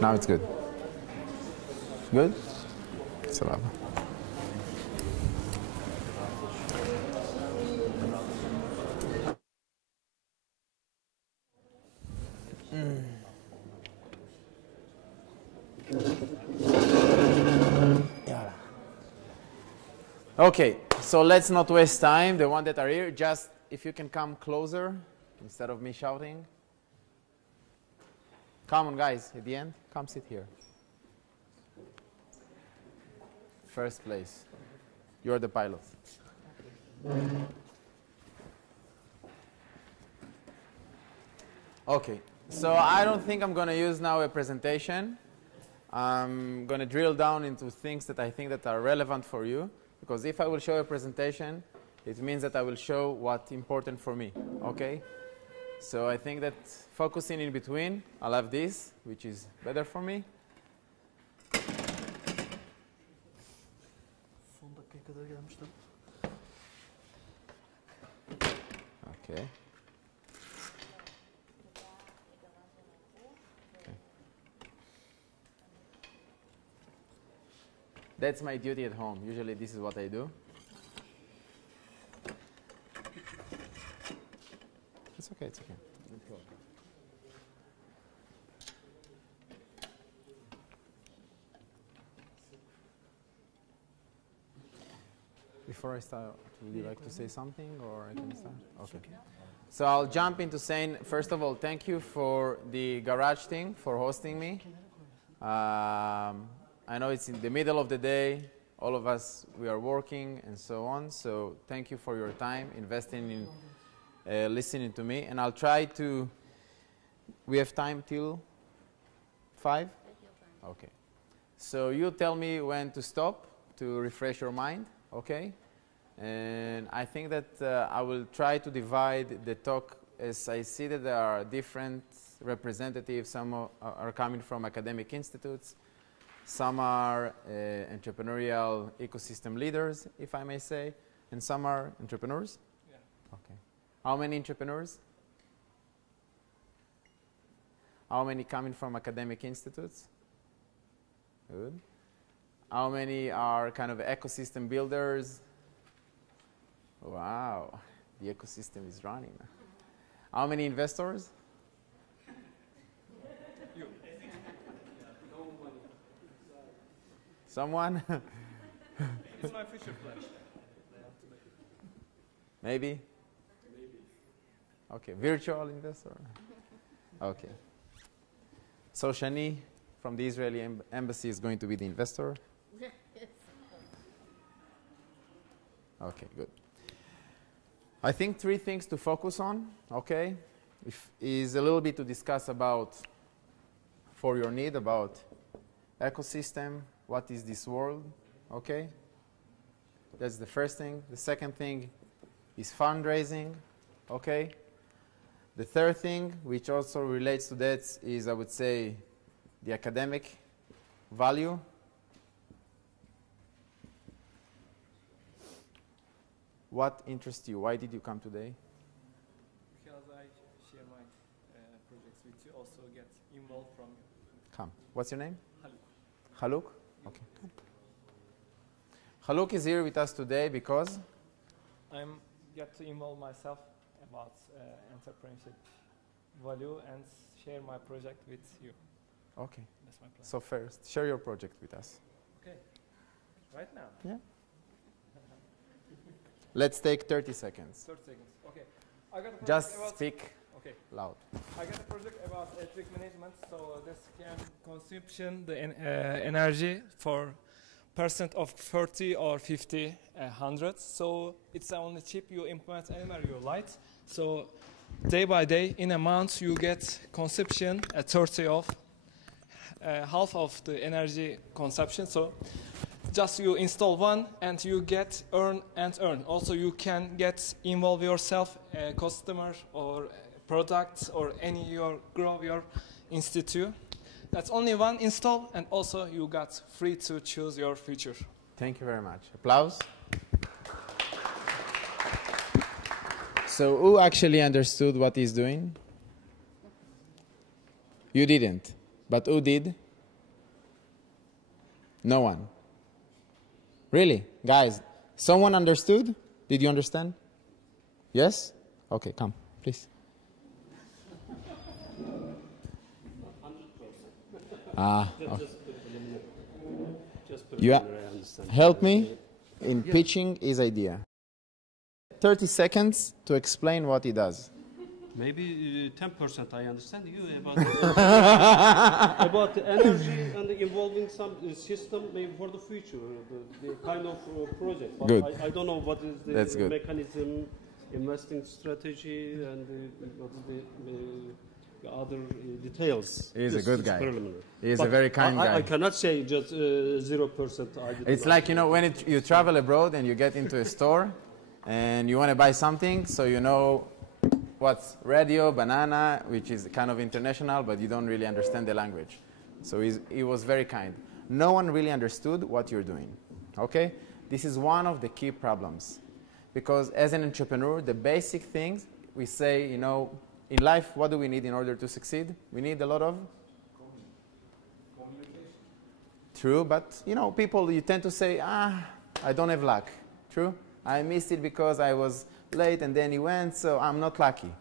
Now it's good. Good? Salama. Okay, so let's not waste time. The one that are here, just if you can come closer instead of me shouting. Come on, guys, at the end, come sit here. First place. You're the pilot. Okay, so I don't think I'm going to use now a presentation. I'm going to drill down into things that I think that are relevant for you, because if I will show a presentation, it means that I will show what's important for me, okay? So I think that focusing in between, I'll have this, which is better for me. Okay. That's my duty at home. Usually this is what I do. It's okay, it's okay. Before I start, would you like to say something, or I can start? Okay. So I'll jump into saying, first of all, thank you for the Garage thing, for hosting me. I know it's in the middle of the day. All of us, we are working and so on. So thank you for your time, investing in listening to me. And I'll try to, we have time till 5? Okay. So you tell me when to stop to refresh your mind, okay? And I think that I will try to divide the talk as I see that there are different representatives. Some are coming from academic institutes. Some are entrepreneurial ecosystem leaders, if I may say, and some are entrepreneurs? Yeah. Okay. How many entrepreneurs? How many coming from academic institutes? Good. How many are kind of ecosystem builders? Wow, the ecosystem is running. How many investors? Someone? It's my future plan. Maybe? Maybe. Okay, virtual investor? Okay. So Shani from the Israeli embassy is going to be the investor? Okay, good. I think 3 things to focus on, okay, is a little bit to discuss about, for your need, about ecosystem, what is this world, okay? That's the first thing. The second thing is fundraising, okay? The third thing, which also relates to that, is, I would say, the academic value. What interests you? Why did you come today? Because I share my projects with you, also get involved from you. Come. What's your name? Haluk. Haluk? Okay. Haluk is here with us today because? I'm get to involve myself about entrepreneurship value and share my project with you. Okay. That's my plan. So first, share your project with us. Okay. Right now? Yeah. Let's take 30 seconds. 30 seconds. Okay. I got a project Just about speak loud. I got a project about electric management, so this can consumption the energy for percent of 30 or 50 hundreds. So it's only cheap. You implement anywhere you like. So day by day, in a month, you get consumption at 30 of half of the energy consumption. So just you install one and you get earn and earn. Also, you can get involve yourself, customer or products or any grow your institute. That's only one install, and also you got free to choose your future. Thank you very much. Applause. So who actually understood what he's doing? You didn't. But who did? No one. Really? Guys, someone understood? Did you understand? Yes? Okay, come, please. 100%. Okay. Just put You it in there, I understand. help me? in pitching his idea. 30 seconds to explain what he does. Maybe 10% I understand you about about the energy and involving some system maybe for the future, the kind of project. But Good. I don't know what is That's the good. mechanism, investing strategy, and what is the other details. He's a good guy. Preliminary. He's But a very kind guy. I cannot say just 0%. It's like, you know, when you travel abroad and you get into a store and you want to buy something, so you know what's radio, banana, which is kind of international, but you don't really understand the language. So he was very kind. No one really understood what you're doing, okay? This is one of the key problems. Because as an entrepreneur, the basic things, we say, you know, in life, what do we need in order to succeed? We need a lot of communication. True, but, you know, people, you tend to say, I don't have luck. True? I missed it because I was late and then he went, so I'm not lucky.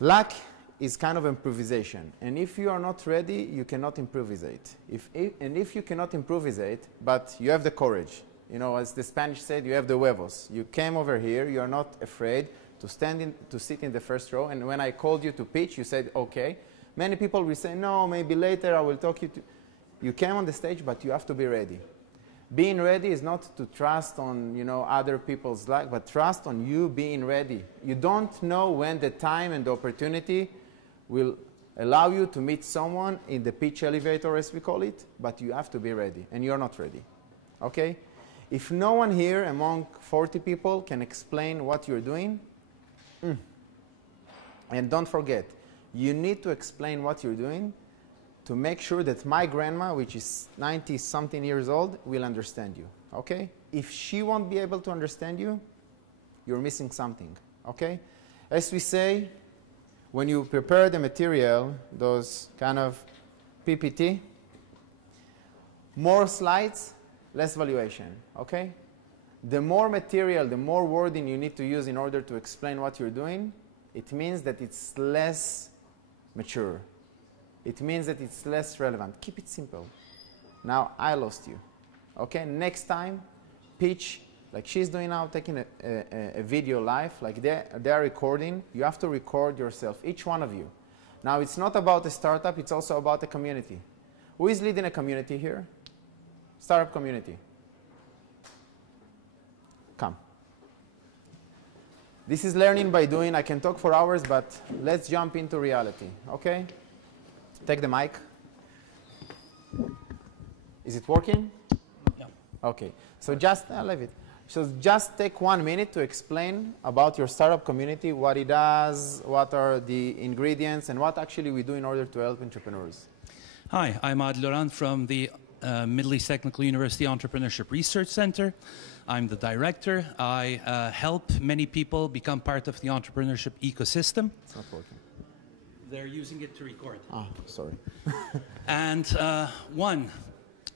Luck is kind of improvisation. And if you are not ready, you cannot improvisate. And if you cannot improvisate, but you have the courage, you know, as the Spanish said, you have the huevos. You came over here, you are not afraid to sit in the first row. And when I called you to pitch, you said, okay. Many people will say, no, maybe later I will talk you to. You came on the stage, but you have to be ready. Being ready is not to trust on, you know, other people's luck, but trust on you being ready. You don't know when the time and the opportunity will allow you to meet someone in the pitch elevator, as we call it, but you have to be ready, and you're not ready, okay? If no one here among 40 people can explain what you're doing, and don't forget, you need to explain what you're doing to make sure that my grandma, which is 90-something years old, will understand you, okay? If she won't be able to understand you, you're missing something, okay? As we say, when you prepare the material, those kind of PPT, more slides, less valuation, okay? The more material, the more wording you need to use in order to explain what you're doing, it means that it's less mature. It means that it's less relevant. Keep it simple. Now, I lost you. Okay, next time, pitch like she's doing now, taking a video live, like they're recording. You have to record yourself, each one of you. Now, it's not about a startup, it's also about a community. Who is leading a community here? Startup community. Come. This is learning by doing. I can talk for hours, but let's jump into reality, okay? Take the mic. Is it working? No. Okay. So just, I'll leave it. So just take 1 minute to explain about your startup community, what it does, what are the ingredients, and what actually we do in order to help entrepreneurs. Hi, I'm Ad Laurent from the Middle East Technical University Entrepreneurship Research Center. I'm the director. I help many people become part of the entrepreneurship ecosystem. It's not working. They're using it to record. Ah, sorry. And one,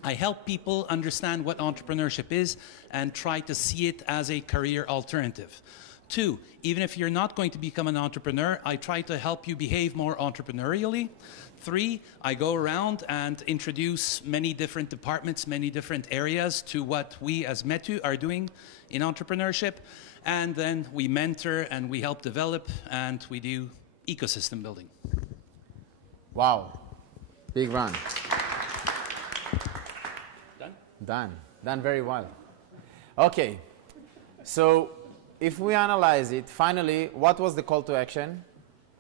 I help people understand what entrepreneurship is and try to see it as a career alternative. Two, even if you're not going to become an entrepreneur, I try to help you behave more entrepreneurially. Three, I go around and introduce many different departments, many different areas to what we as Metu are doing in entrepreneurship. And then we mentor and we help develop and we do ecosystem building. Wow. Big run. Done? Done. Done very well. Okay. So if we analyze it, finally, what was the call to action?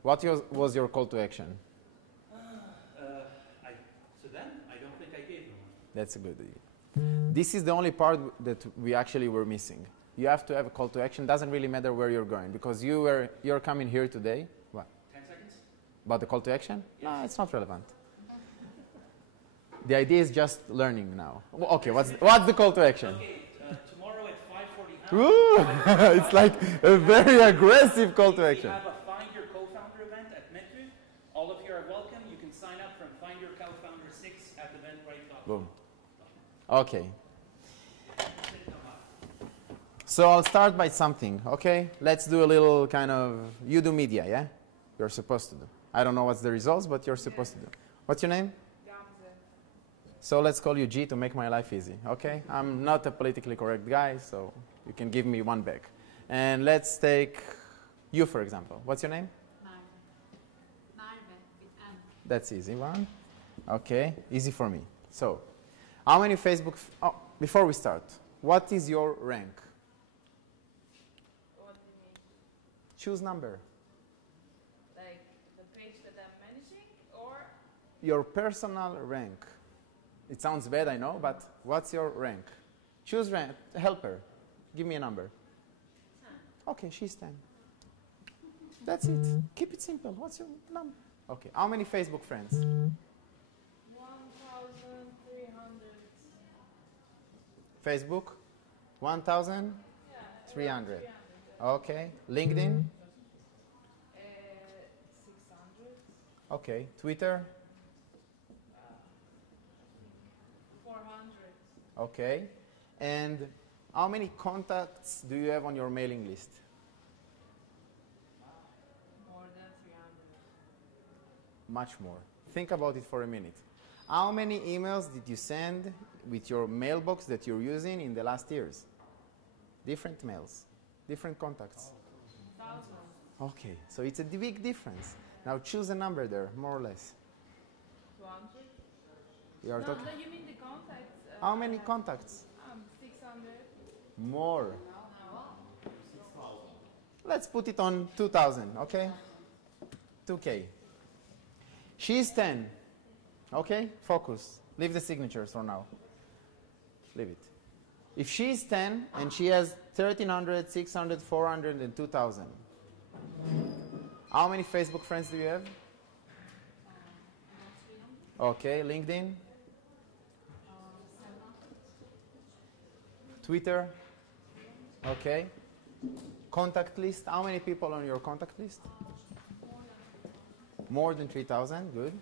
What was your call to action? So then, I don't think I gave them one. That's a good idea. This is the only part that we actually were missing. You have to have a call to action. Doesn't really matter where you're going because you're coming here today. What? 10 seconds? About the call to action? Yes. No, it's not relevant. The idea is just learning now. Okay, what's the call to action? Okay, tomorrow at 5:45. It's like a very aggressive call to action. We have a Find Your Co-Founder event at Metu. All of you are welcome. You can sign up from Find Your Co-Founder 6 at eventbrite.com. Boom. Okay. So I'll start by something, okay? Let's do a little kind of, you do media, yeah? You're supposed to do. I don't know what's the results, but you're supposed to do. What's your name? So let's call you G to make my life easy, okay? I'm not a politically correct guy, so you can give me one back. And let's take you, for example. What's your name? That's easy one. Okay, easy for me. So, how many Facebook... oh, before we start, what is your rank? What do you mean? Choose number. Like the page that I'm managing, or? Your personal rank. It sounds bad, I know, but what's your rank? Choose rank. Helper. Give me a number. 10. Okay, she's 10. That's it. Keep it simple. What's your number? Okay, how many Facebook friends? 1,300. Facebook? 1,300. Yeah, 300. Okay. LinkedIn? 600. Okay. Twitter? 400. Okay. And how many contacts do you have on your mailing list? More than 300. Much more. Think about it for a minute. How many emails did you send with your mailbox that you're using in the last years? Different mails, different contacts. Thousands. Okay, so it's a big difference. Now choose a number there, more or less. 200. You are No, talking. no, you mean the contacts? How many contacts? 600. More. No. Let's put it on 2,000, okay? 2K. She's 10. Okay? Focus. Leave the signatures for now. Leave it. If she's 10 and she has 1,300, 600, 400, and 2,000, how many Facebook friends do you have? Okay, LinkedIn? Twitter? Okay. Contact list, how many people on your contact list? More than 3,000, good.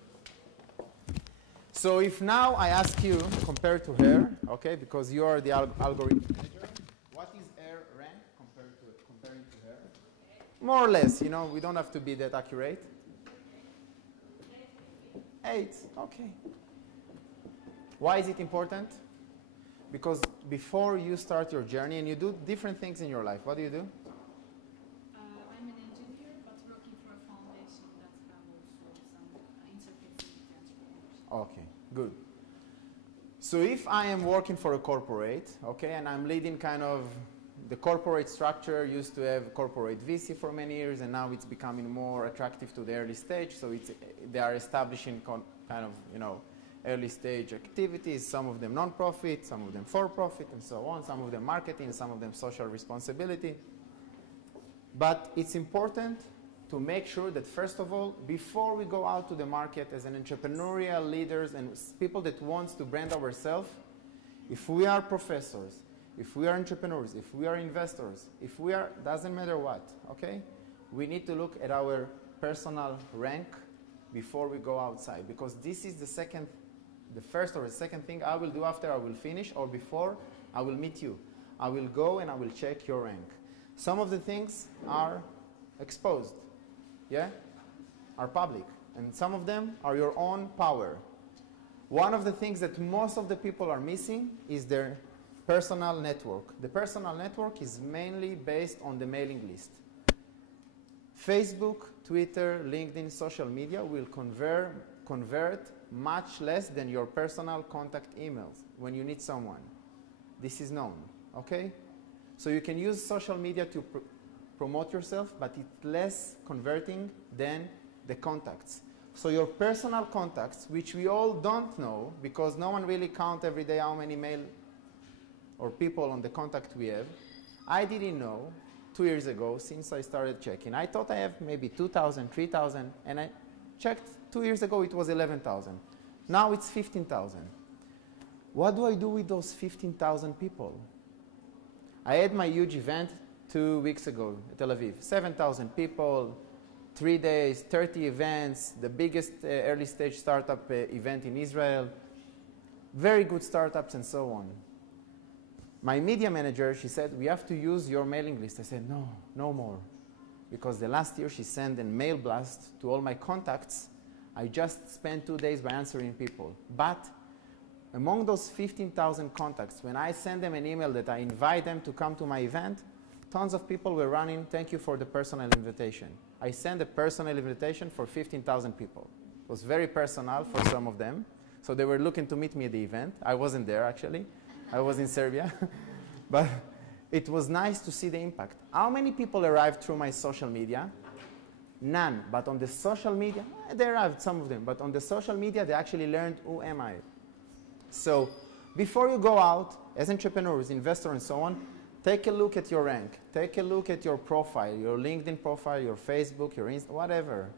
So if now I ask you, compared to her, okay, because you are the algorithm manager, what is her rank comparing to her? More or less, you know, we don't have to be that accurate. 8, okay. Why is it important? Because before you start your journey and you do different things in your life, what do you do? I'm an engineer, but working for a foundation that have also some interface with entrepreneurship. Okay, good. So if I am working for a corporate, okay, and I'm leading kind of the corporate structure used to have corporate VC for many years, and now it's becoming more attractive to the early stage. So they are establishing kind of, you know, early stage activities, some of them non-profit, some of them for-profit, and so on, some of them marketing, some of them social responsibility. But it's important to make sure that, first of all, before we go out to the market as an entrepreneurial leaders and people that wants to brand ourselves, if we are professors, if we are entrepreneurs, if we are investors, if we are, doesn't matter what, okay? We need to look at our personal rank before we go outside, because this is the first or the second thing I will do after I will finish or before I will meet you. I will go and I will check your rank. Some of the things are exposed, yeah, are public, and some of them are your own power. One of the things that most of the people are missing is their personal network. The personal network is mainly based on the mailing list. Facebook, Twitter, LinkedIn, social media will convert much less than your personal contact emails when you need someone. This is known, okay? So you can use social media to promote yourself, but it's less converting than the contacts. So your personal contacts, which we all don't know, because no one really counts every day how many mail or people on the contact we have. I didn't know 2 years ago, since I started checking. I thought I have maybe 2,000, 3,000, and I checked 2 years ago, it was 11,000. Now it's 15,000. What do I do with those 15,000 people? I had my huge event 2 weeks ago in Tel Aviv. 7,000 people, 3 days, 30 events, the biggest early stage startup event in Israel. Very good startups and so on. My media manager, she said, we have to use your mailing list. I said, no, no more. Because the last year she sent a mail blast to all my contacts. I just spent 2 days by answering people. But among those 15,000 contacts, when I send them an email that I invite them to come to my event, tons of people were running, thank you for the personal invitation. I sent a personal invitation for 15,000 people. It was very personal for some of them. So they were looking to meet me at the event. I wasn't there, actually. I was in Serbia. But it was nice to see the impact. How many people arrived through my social media? None. But on the social media, they arrived, some of them. But on the social media, they actually learned, who am I? So before you go out, as entrepreneurs, investors, and so on, take a look at your rank. Take a look at your profile, your LinkedIn profile, your Facebook, your Insta, whatever.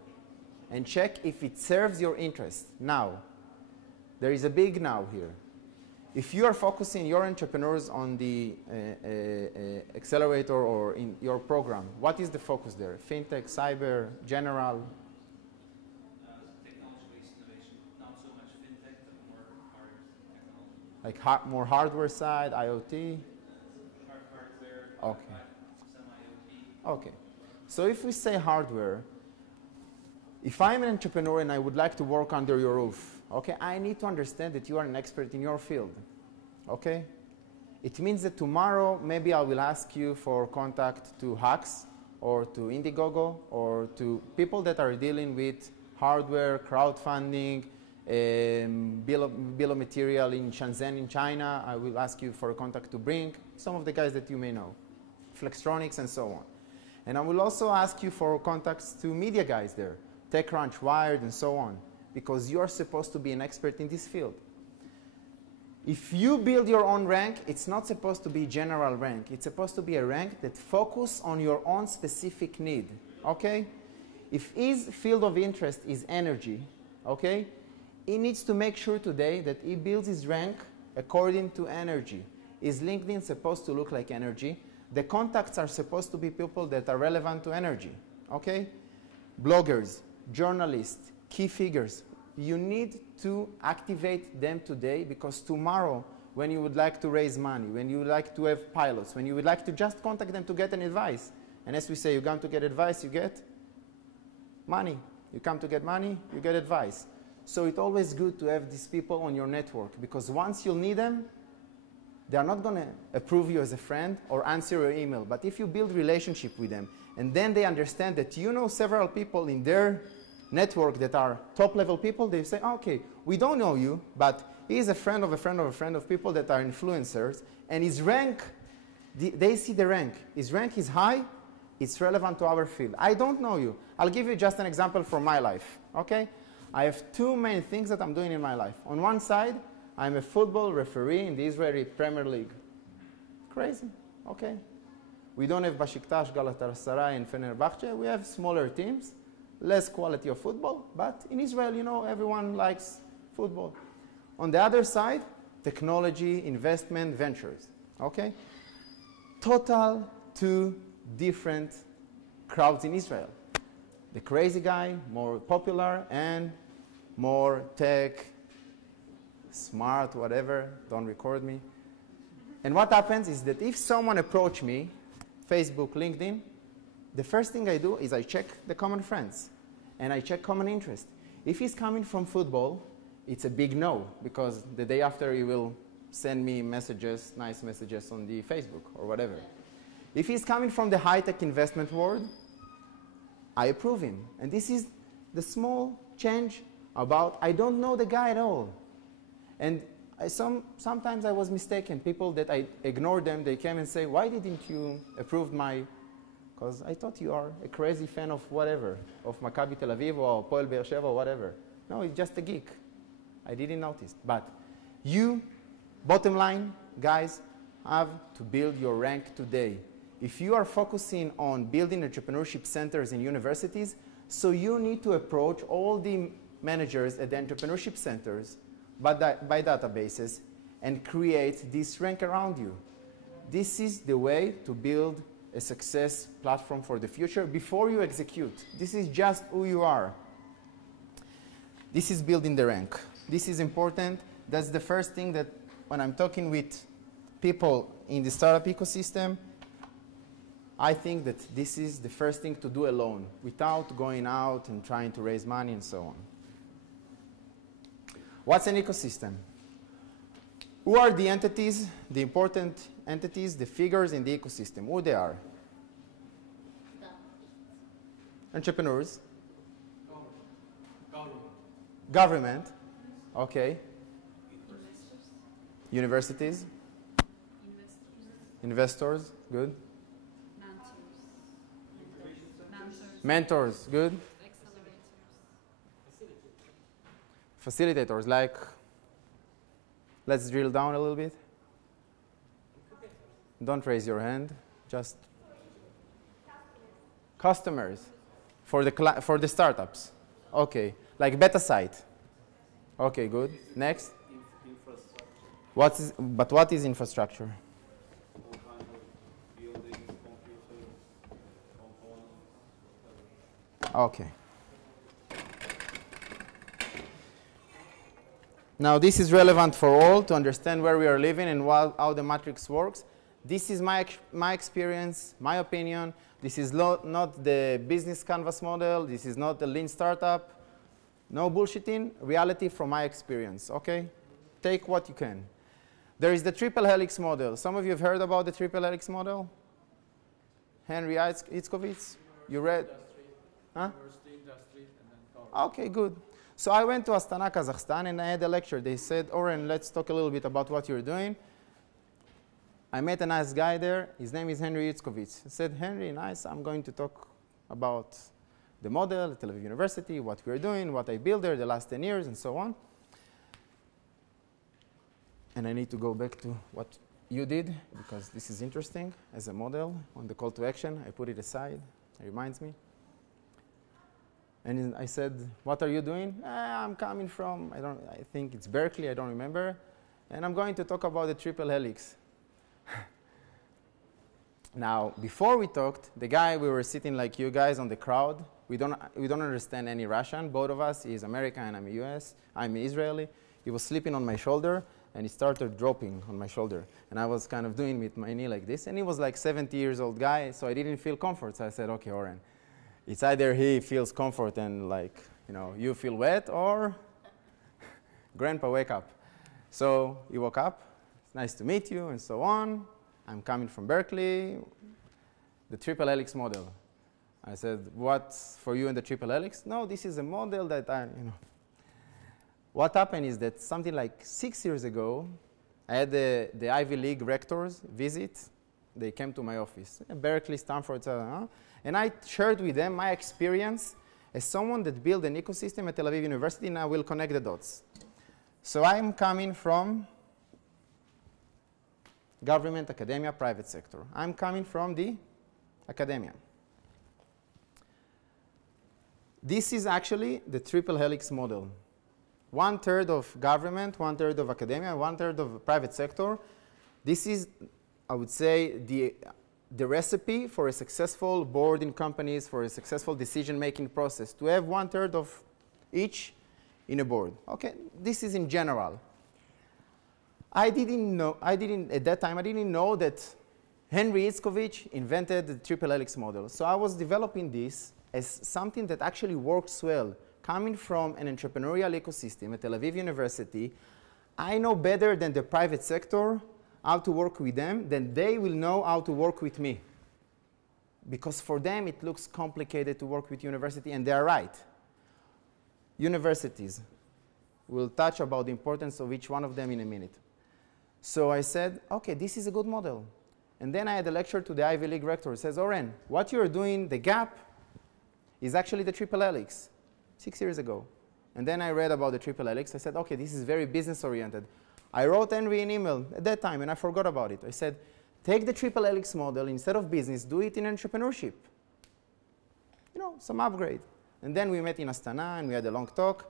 And check if it serves your interest. Now, there is a big now here. If you are focusing your entrepreneurs on the accelerator or in your program, what is the focus there? Fintech, cyber, general? Technology-based innovation, not so much fintech, but more hard technology. Like more hardware side, IoT? Hardware, okay. Some IoT. Okay. So if we say hardware, if I'm an entrepreneur and I would like to work under your roof, okay, I need to understand that you are an expert in your field, okay? It means that tomorrow, maybe I will ask you for contact to Hacks or to Indiegogo or to people that are dealing with hardware, crowdfunding, bill of material in Shenzhen in China. I will ask you for a contact to Brink, some of the guys that you may know, Flextronics and so on. And I will also ask you for contacts to media guys there, TechCrunch, Wired, and so on, because you are supposed to be an expert in this field. If you build your own rank, it's not supposed to be general rank. It's supposed to be a rank that focuses on your own specific need, okay? If his field of interest is energy, okay, he needs to make sure today that he builds his rank according to energy. Is LinkedIn supposed to look like energy? The contacts are supposed to be people that are relevant to energy, okay? Bloggers, journalists, key figures. You need to activate them today, because tomorrow, when you would like to raise money, when you would like to have pilots, when you would like to just contact them to get an advice, and as we say, you come to get advice, you get money. You come to get money, you get advice. So it's always good to have these people on your network, because once you'll need them, they are not going to approve you as a friend or answer your email. But if you build relationship with them, and then they understand that you know several people in their network that are top-level people, they say, okay, we don't know you, but he is a friend of a friend of a friend of people that are influencers, and his rank, they see the rank. His rank is high, it's relevant to our field. I don't know you. I'll give you just an example from my life, okay? I have two main things that I'm doing in my life. On one side, I'm a football referee in the Israeli Premier League. Crazy, okay? We don't have Besiktas, Galatasaray, and Fenerbahce. We have smaller teams, less quality of football, but in Israel, you know, everyone likes football. On the other side, technology, investment, ventures, okay? Total two different crowds in Israel. The crazy guy, more popular, and more tech, smart, whatever, don't record me. And what happens is that if someone approaches me, Facebook, LinkedIn, the first thing I do is I check the common friends, and I check common interest. If he's coming from football, it's a big no, because the day after he will send me messages, nice messages on the Facebook or whatever. If he's coming from the high-tech investment world, I approve him. And this is the small change about I don't know the guy at all. And sometimes I was mistaken. People that I ignored them, they came and say, why didn't you approve my, because I thought you are a crazy fan of whatever, of Maccabi Tel Aviv or Poel Be'er Sheva or whatever. No, it's just a geek. I didn't notice. But you, bottom line, guys, have to build your rank today. If you are focusing on building entrepreneurship centers in universities, so you need to approach all the managers at the entrepreneurship centers by databases and create this rank around you. This is the way to build a success platform for the future before you execute. This is just who you are. This is building the rank. This is important. That's the first thing that when I'm talking with people in the startup ecosystem, I think that this is the first thing to do alone, without going out and trying to raise money and so on. What's an ecosystem? Who are the entities, the important entities, the figures in the ecosystem? Who they are? Entrepreneurs. Government. Okay. Universities. Investors. Good. Mentors. Good. Facilitators, like, let's drill down a little bit. Don't raise your hand, just customers for the startups. Okay, like beta site. Okay, good. Next. What is infrastructure? All kinds of buildings, computers, components. Okay. Now this is relevant for all to understand where we are living and how the matrix works. This is my experience, my opinion. This is not the business canvas model. This is not the lean startup. No bullshitting, reality from my experience, okay? Take what you can. There is the triple helix model. Some of you have heard about the triple helix model? Henry Itzkovitz? You read? Huh? Okay, good. So I went to Astana, Kazakhstan, and I had a lecture. They said, Oren, let's talk a little bit about what you're doing. I met a nice guy there. His name is Henry Itzkovitz. He said, Henry, nice. I'm going to talk about the model at Tel Aviv University, what we're doing, what I built there the last 10 years, and so on. And I need to go back to what you did, because this is interesting as a model on the call to action. I put it aside. It reminds me. And I said, what are you doing? I'm coming from, I think it's Berkeley, I don't remember. And I'm going to talk about the triple helix. Now, before we talked, the guy, we were sitting like you guys on the crowd. We don't understand any Russian. Both of us, he's American and I'm US. I'm Israeli. He was sleeping on my shoulder and he started dropping on my shoulder. And I was kind of doing with my knee like this. And he was like 70 years old guy, so I didn't feel comfort. So I said, okay, Oren. It's either he feels comfort and like, you feel wet, or grandpa wake up. So he woke up, it's nice to meet you, and so on. I'm coming from Berkeley, the triple helix model. I said, what's for you in the triple helix? No, this is a model that What happened is that something like 6 years ago, I had the Ivy League rectors visit. They came to my office, Berkeley, Stanford, and I shared with them my experience as someone that built an ecosystem at Tel Aviv University, and I will connect the dots. So I'm coming from government, academia, private sector. I'm coming from the academia. This is actually the triple helix model. 1/3 of government, 1/3 of academia, 1/3 of private sector. This is, I would say, the recipe for a successful board in companies, for a successful decision-making process, to have 1/3 of each in a board. Okay, this is in general. At that time, I didn't know that Henry Itzkovitz invented the triple helix model. So I was developing this as something that actually works well. Coming from an entrepreneurial ecosystem at Tel Aviv University, I know better than the private sector how to work with them, then they will know how to work with me. Because for them, it looks complicated to work with university, and they are right. Universities. We'll touch about the importance of each one of them in a minute. So I said, okay, this is a good model. And then I had a lecture to the Ivy League rector. He says, Oren, what you're doing, the gap, is actually the triple helix, 6 years ago. And then I read about the triple helix. I said, okay, this is very business-oriented. I wrote Henry an email at that time, and I forgot about it. I said, take the triple helix model, instead of business, do it in entrepreneurship. Some upgrade. And then we met in Astana, and we had a long talk.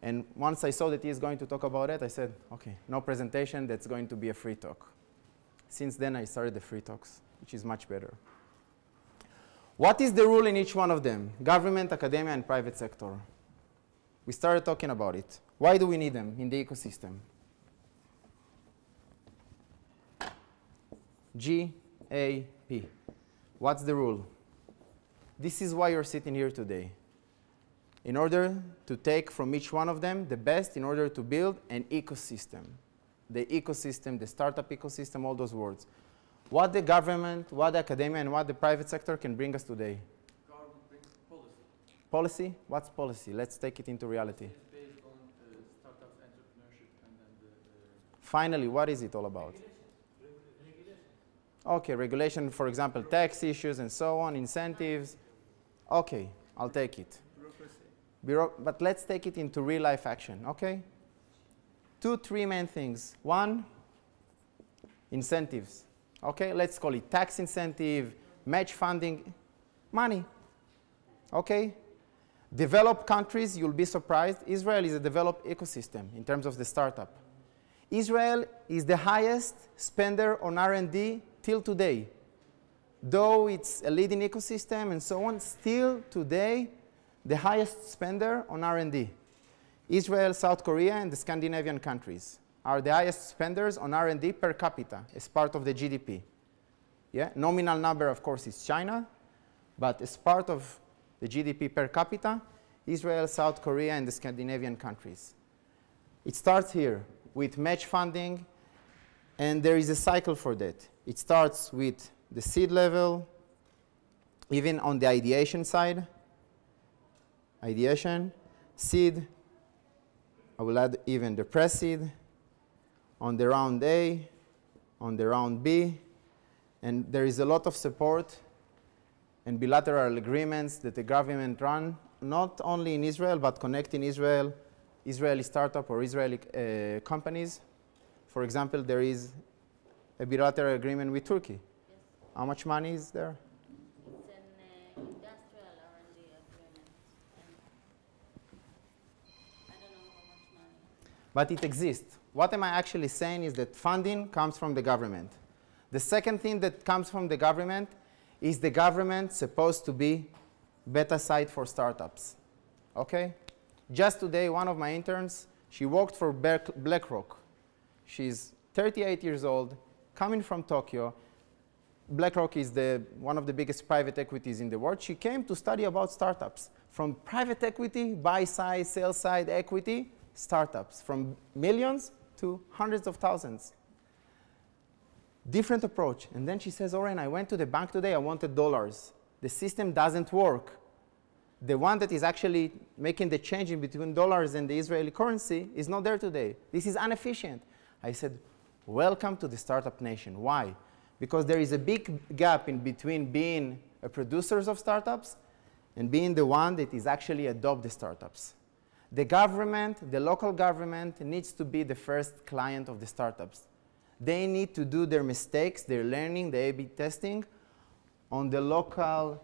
And once I saw that he is going to talk about it, I said, okay, no presentation, that's going to be a free talk. Since then, I started the free talks, which is much better. What is the rule in each one of them? Government, academia, and private sector. We started talking about it. Why do we need them in the ecosystem? GAP. What's the rule? This is why you're sitting here today. In order to take from each one of them the best, in order to build an ecosystem. the ecosystem, the startup ecosystem, all those words. What the government, what the academia, and what the private sector can bring us today. Government brings policy. Policy? What's policy? Let's take it into reality. It's based on startups, entrepreneurship, and then the Finally, what is it all about? regulation. Okay, regulation, for example, tax issues and so on, incentives. Okay, I'll take it. But let's take it into real life action, okay? 2, 3 main things. One, incentives. Okay, let's call it tax incentive, match funding, money. Okay? Developed countries, you'll be surprised, Israel is a developed ecosystem in terms of the startup. Israel is the highest spender on R&D till today. Though it's a leading ecosystem and so on, still today, the highest spender on R&D. Israel, South Korea, and the Scandinavian countries are the highest spenders on R&D per capita as part of the GDP. Yeah? Nominal number, of course, is China, but as part of the GDP per capita, Israel, South Korea, and the Scandinavian countries. It starts here with match funding, and there is a cycle for that. It starts with the seed level, even on the ideation side. Ideation, seed, I will add even the pre-seed, on the round A, on the round B, and there is a lot of support and bilateral agreements that the government run, not only in Israel, but connecting Israel, Israeli startup or Israeli companies. For example, there is a bilateral agreement with Turkey. Yes. How much money is there? It's an industrial R&D agreement. And I don't know how much money. But it exists. What am I actually saying is that funding comes from the government. The second thing that comes from the government is the government supposed to be beta site for startups. Okay? Just today, one of my interns, she worked for BlackRock. She's 38 years old, coming from Tokyo. BlackRock is one of the biggest private equities in the world. She came to study about startups. From private equity, buy side, sell side equity, startups. From millions to hundreds of thousands. Different approach. And then she says, Oren, I went to the bank today, I wanted dollars. The system doesn't work. The one that is actually making the change in between dollars and the Israeli currency is not there today. This is inefficient. I said, welcome to the startup nation. Why? Because there is a big gap in between being a producer of startups and being the one that is actually adopt the startups. The government, the local government, needs to be the first client of the startups. They need to do their mistakes, their learning, the A/B testing on the local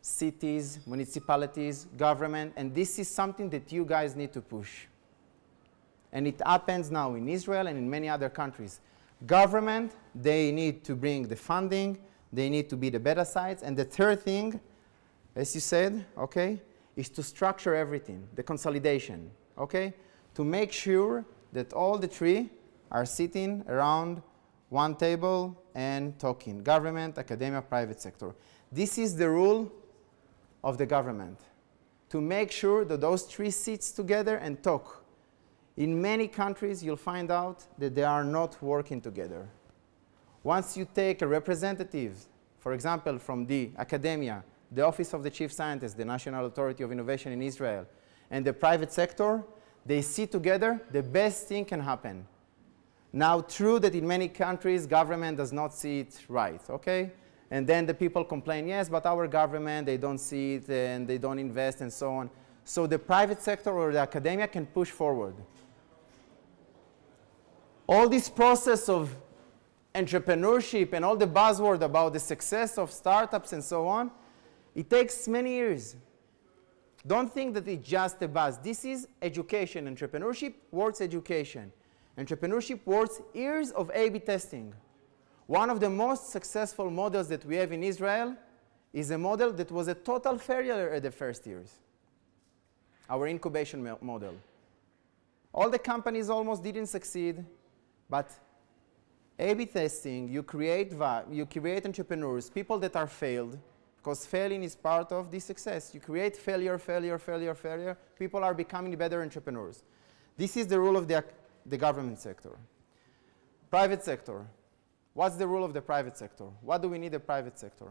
cities, municipalities, government, and this is something that you guys need to push. And it happens now in Israel and in many other countries. Government, they need to bring the funding, they need to be the beta sites, and the third thing, as you said, okay, is to structure everything, the consolidation, okay, to make sure that all the three are sitting around one table and talking, government, academia, private sector. This is the rule of the government, to make sure that those three sits together and talk. In many countries, you'll find out that they are not working together. Once you take a representative, for example, from the academia, the Office of the Chief Scientist, the National Authority of Innovation in Israel, and the private sector, they sit together, the best thing can happen. Now, true that in many countries, government does not see it right, okay? And then the people complain, yes, but our government, they don't see it, and they don't invest, and so on. So the private sector or the academia can push forward. All this process of entrepreneurship and all the buzzword about the success of startups and so on, it takes many years. Don't think that it's just a buzz. This is education. Entrepreneurship works education. Entrepreneurship works years of A/B testing. One of the most successful models that we have in Israel is a model that was a total failure at the first years. Our incubation model. All the companies almost didn't succeed, but A/B testing, you create entrepreneurs, people that are failed, because failing is part of the success. You create failure, people are becoming better entrepreneurs. This is the rule of the the government sector. Private sector. What's the role of the private sector? What do we need the private sector?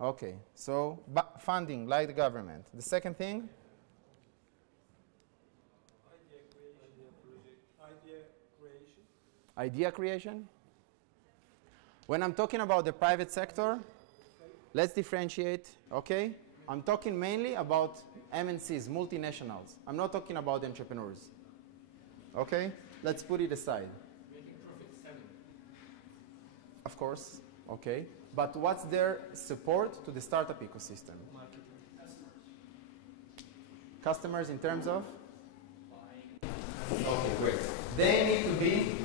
Okay, so funding like the government. The second thing? Idea creation. When I'm talking about the private sector, let's differentiate, okay? I'm talking mainly about MNCs, multinationals. I'm not talking about entrepreneurs. Okay? Let's put it aside. Making profit, selling. Of course, okay. But what's their support to the startup ecosystem? Marketing. Customers in terms of? Okay, great. They need to be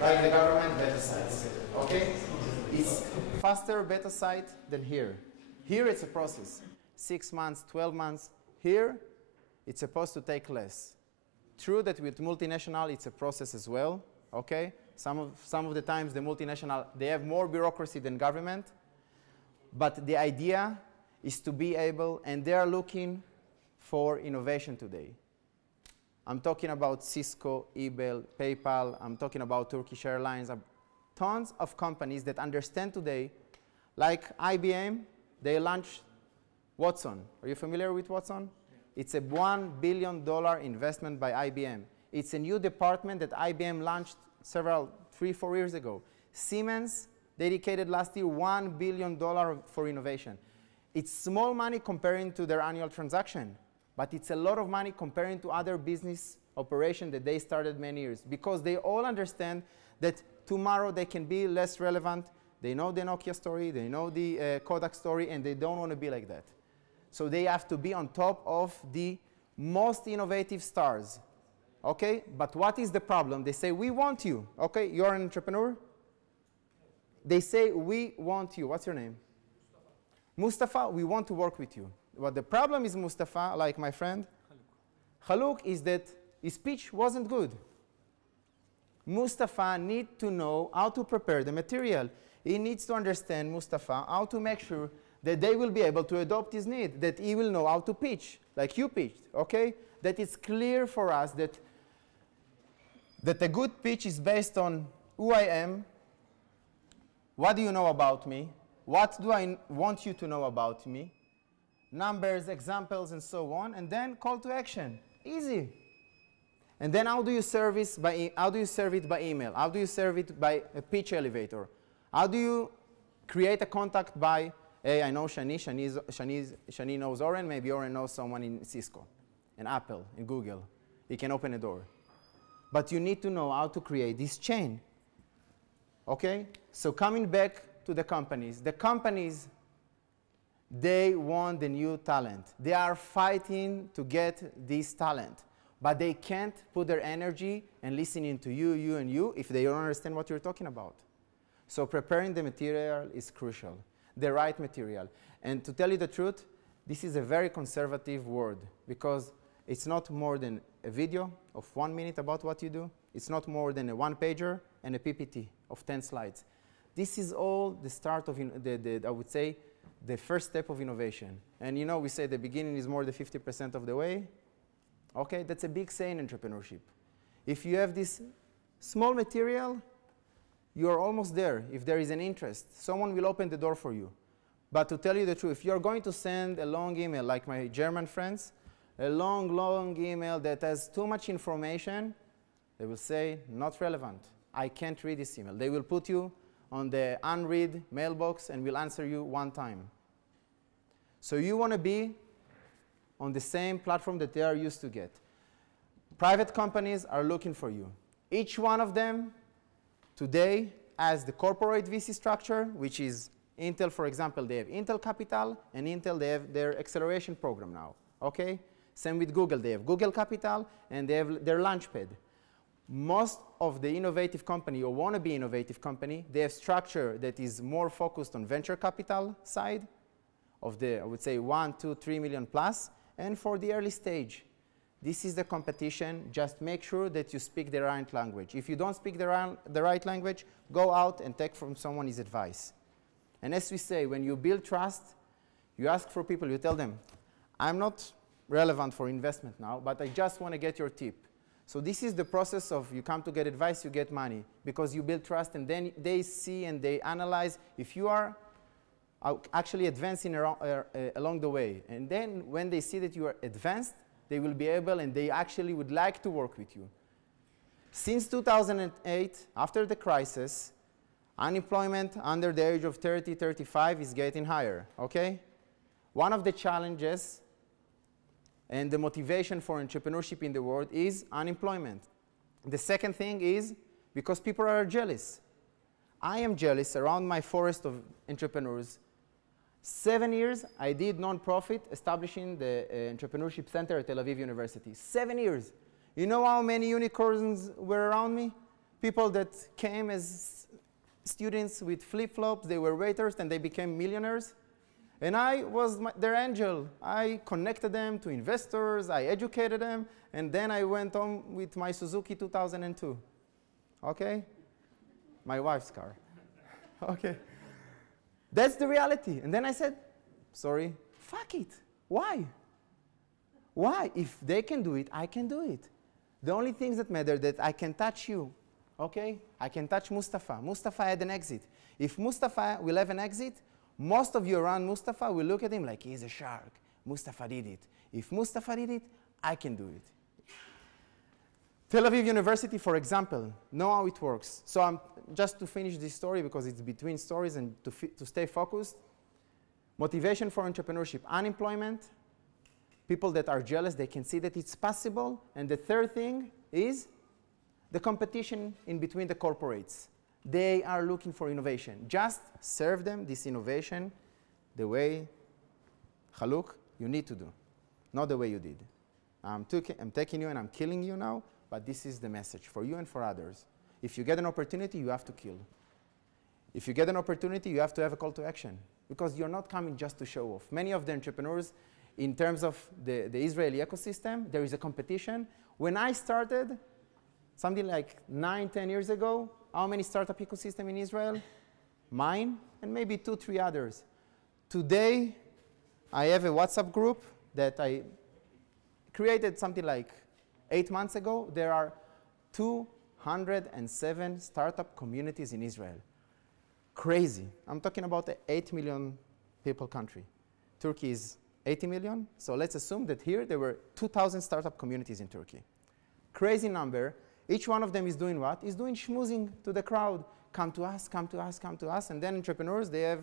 like the government beta sites. Okay? It's faster beta site than here. Here it's a process. 6 months, 12 months. Here, it's supposed to take less. True that with multinational, it's a process as well. Okay? Some of the times the multinational, they have more bureaucracy than government. But the idea is to be able, and they are looking for innovation today. I'm talking about Cisco, eBay, PayPal. I'm talking about Turkish Airlines. Tons of companies that understand today, like IBM, they launched Watson. Are you familiar with Watson? Yeah. It's a $1 billion investment by IBM. It's a new department that IBM launched 3-4 years ago. Siemens dedicated last year $1 billion for innovation. It's small money comparing to their annual transaction, but it's a lot of money comparing to other business operations that they started many years, because they all understand that tomorrow they can be less relevant. They know the Nokia story, they know the Kodak story, and they don't want to be like that. So they have to be on top of the most innovative stars. Okay, but what is the problem? They say, we want you. Okay, you're an entrepreneur? They say, we want you. What's your name? Mustafa, we want to work with you. But the problem is, Mustafa, like my friend, Khaluk, is that his speech wasn't good. Mustafa needs to know how to prepare the material. He needs to understand, Mustafa, how to make sure that they will be able to adopt his need, that he will know how to pitch, like you pitched, okay? That it's clear for us that a good pitch is based on who I am, what do you know about me, what do I want you to know about me, numbers, examples, and so on, and then call to action. Easy. And then how do you serve it by email? How do you serve it by a pitch elevator? How do you create a contact by, hey, I know Shani knows Oren, maybe Oren knows someone in Cisco, in Apple, in Google. He can open a door. But you need to know how to create this chain. Okay? So coming back to the companies, they want the new talent. They are fighting to get this talent. But they can't put their energy and listening to you, and you, if they don't understand what you're talking about. So preparing the material is crucial, the right material. And to tell you the truth, this is a very conservative word, because it's not more than a video of 1 minute about what you do. It's not more than a one-pager and a PPT of 10 slides. This is all the start of, I would say, the first step of innovation. And you know, we say the beginning is more than 50% of the way. Okay, that's a big say in entrepreneurship. If you have this small material, you are almost there. If there is an interest, someone will open the door for you. But to tell you the truth, if you're going to send a long email, like my German friends, a long email that has too much information, they will say, not relevant. I can't read this email. They will put you on the unread mailbox and will answer you one time. So you want to be on the same platform that they are used to get. Private companies are looking for you. Each one of them today has the corporate VC structure, which is Intel, for example, they have Intel Capital, and Intel, they have their acceleration program now, okay? Same with Google, they have Google Capital, and they have their Launchpad. Most of the innovative company, or wannabe innovative company, they have structure that is more focused on venture capital side of the, I would say, 1, 2, 3 million plus, and for the early stage. This is the competition. Just make sure that you speak the right language. If you don't speak the right language, go out and take from someone his advice. And as we say, when you build trust, you ask for people, you tell them, I'm not relevant for investment now, but I just want to get your tip. So this is the process of you come to get advice, you get money, because you build trust, and then they see and they analyze if you are actually advancing along the way. And then when they see that you are advanced, they will be able and they actually would like to work with you. Since 2008, after the crisis, unemployment under the age of 30, 35 is getting higher, okay? One of the challenges and the motivation for entrepreneurship in the world is unemployment. The second thing is because people are jealous. I am jealous around my forest of entrepreneurs. 7 years, I did non-profit establishing the Entrepreneurship Center at Tel Aviv University. 7 years. You know how many unicorns were around me? People that came as students with flip-flops, they were waiters, and they became millionaires. And I was their angel. I connected them to investors, I educated them, and then I went on with my Suzuki 2002. Okay? My wife's car. Okay. That's the reality. And then I said, sorry, fuck it. Why? Why? If they can do it, I can do it. The only things that matter that I can touch you. Okay? I can touch Mustafa. Mustafa had an exit. If Mustafa will have an exit, most of you around Mustafa will look at him like he's a shark. Mustafa did it. If Mustafa did it, I can do it. Tel Aviv University, for example, know how it works. So just to finish this story, because it's between stories and to stay focused, motivation for entrepreneurship, unemployment, people that are jealous, they can see that it's possible. And the third thing is the competition in between the corporates. They are looking for innovation. Just serve them this innovation the way, Haluk, you need to do, not the way you did. I'm taking you and I'm killing you now, but this is the message for you and for others. If you get an opportunity, you have to kill. If you get an opportunity, you have to have a call to action, because you're not coming just to show off. Many of the entrepreneurs, in terms of the Israeli ecosystem, there is a competition. When I started, something like 9, 10 years ago, how many startup ecosystem in Israel? Mine, and maybe 2, 3 others. Today, I have a WhatsApp group that I created something like 8 months ago. There are 207 startup communities in Israel. Crazy. I'm talking about an 8 million people country. Turkey is 80 million, so let's assume that here there were 2,000 startup communities in Turkey. Crazy number. Each one of them is doing what? Is doing schmoozing to the crowd. Come to us, come to us, come to us. And then entrepreneurs, they have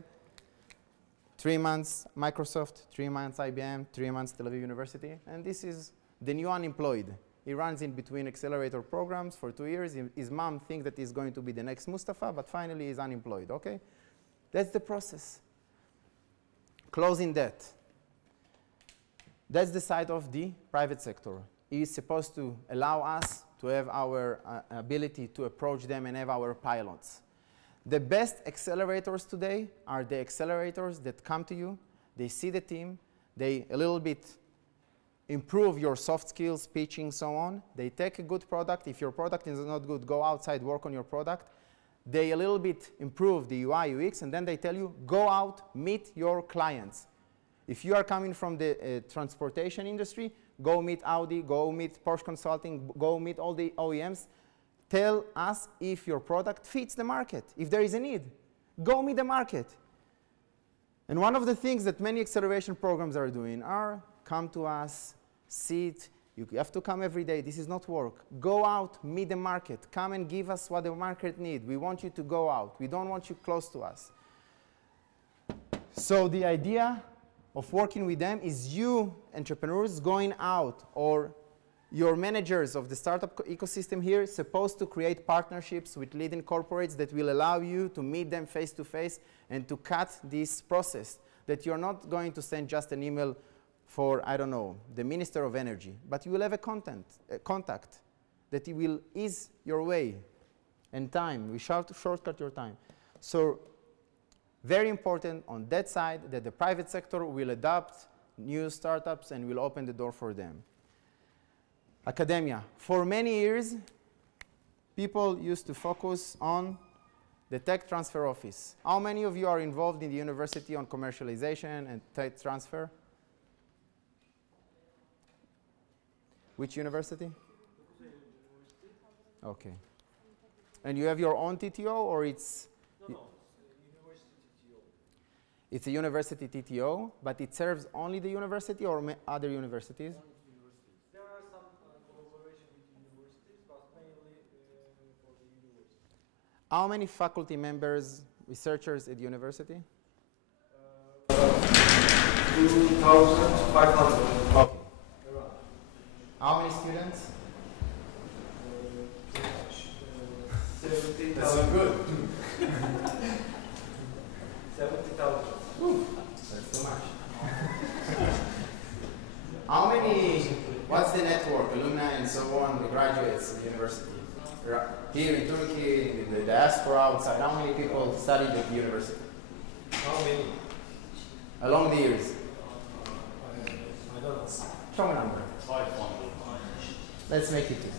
3 months Microsoft, 3 months IBM, 3 months Tel Aviv University. And this is the new unemployed. He runs in between accelerator programs for 2 years. His mom thinks that he's going to be the next Mustafa, but finally he's unemployed, okay? That's the process. Closing debt. That's the side of the private sector. He is supposed to allow us to have our ability to approach them and have our pilots. The best accelerators today are the accelerators that come to you, they see the team, they a little bit improve your soft skills, pitching, so on. They take a good product. If your product is not good, go outside, work on your product. They a little bit improve the UI, UX, and then they tell you, go out, meet your clients. If you are coming from the transportation industry, go meet Audi, go meet Porsche Consulting, go meet all the OEMs. Tell us if your product fits the market, if there is a need. Go meet the market. And one of the things that many acceleration programs are doing are come to us, sit, you have to come every day, this is not work. Go out, meet the market, come and give us what the market needs. We want you to go out, we don't want you close to us. So the idea of working with them is you, entrepreneurs, going out, or your managers of the startup ecosystem here supposed to create partnerships with leading corporates that will allow you to meet them face to face and to cut this process, that you're not going to send just an email for, I don't know, the Minister of Energy, but you will have a contact that will ease your way and time. We shortcut your time. So very important on that side that the private sector will adopt new startups and will open the door for them. Academia. For many years, people used to focus on the tech transfer office. How many of you are involved in the university on commercialization and tech transfer? Which university? Okay. And you have your own TTO, or it's? No, university TTO. It's a university TTO, but it serves only the university or other universities? There are some collaboration with universities, but mainly for the university. How many faculty members, researchers at university? 2,500. Okay. How many students? 70,000. That's good. 70,000. That's too much. How many, what's the network, alumni and so on, the graduates of the university? Here in Turkey, in the diaspora outside, how many people studied at the university? How many? Along the years? I don't know. Show a number. 500. Let's make it 2,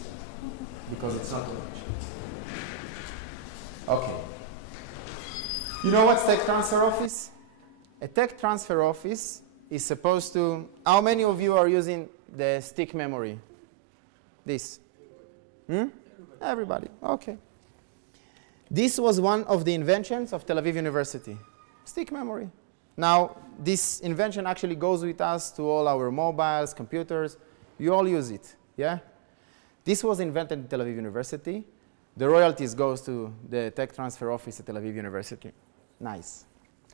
because it's not too much. Okay. You know what's tech transfer office? A tech transfer office is supposed to, how many of you are using the stick memory? This? Everybody, okay. This was one of the inventions of Tel Aviv University, stick memory. Now, this invention actually goes with us to all our mobiles, computers. You all use it, yeah? This was invented at Tel Aviv University. The royalties goes to the tech transfer office at Tel Aviv University. Nice.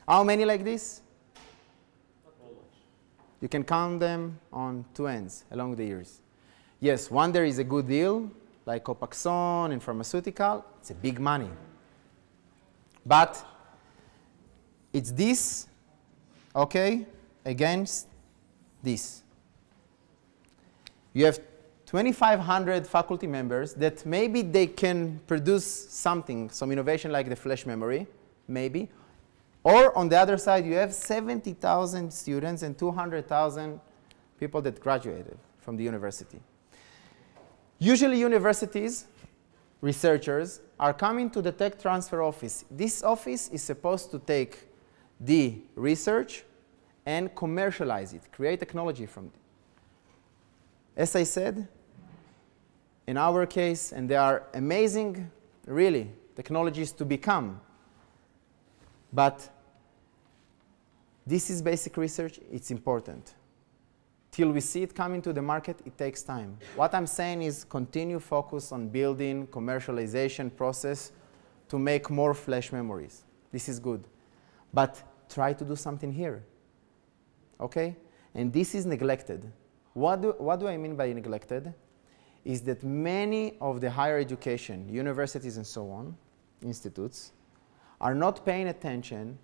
How many like this? You can count them on 2 ends along the years. Yes, one there is a good deal, like Copaxone and pharmaceutical. It's a big money. But it's this, okay, against this. You have 2,500 faculty members that maybe they can produce something, some innovation like the flash memory, maybe. Or on the other side, you have 70,000 students and 200,000 people that graduated from the university. Usually universities, researchers, are coming to the tech transfer office. This office is supposed to take the research and commercialize it, create technology from it. As I said, in our case, and there are amazing, really, technologies to become, but this is basic research, it's important. Till we see it coming to the market, it takes time. What I'm saying is continue focus on building commercialization process to make more flash memories. This is good. But try to do something here, okay? And this is neglected. What do I mean by neglected? Is that many of the higher education, universities and so on, institutes, are not paying attention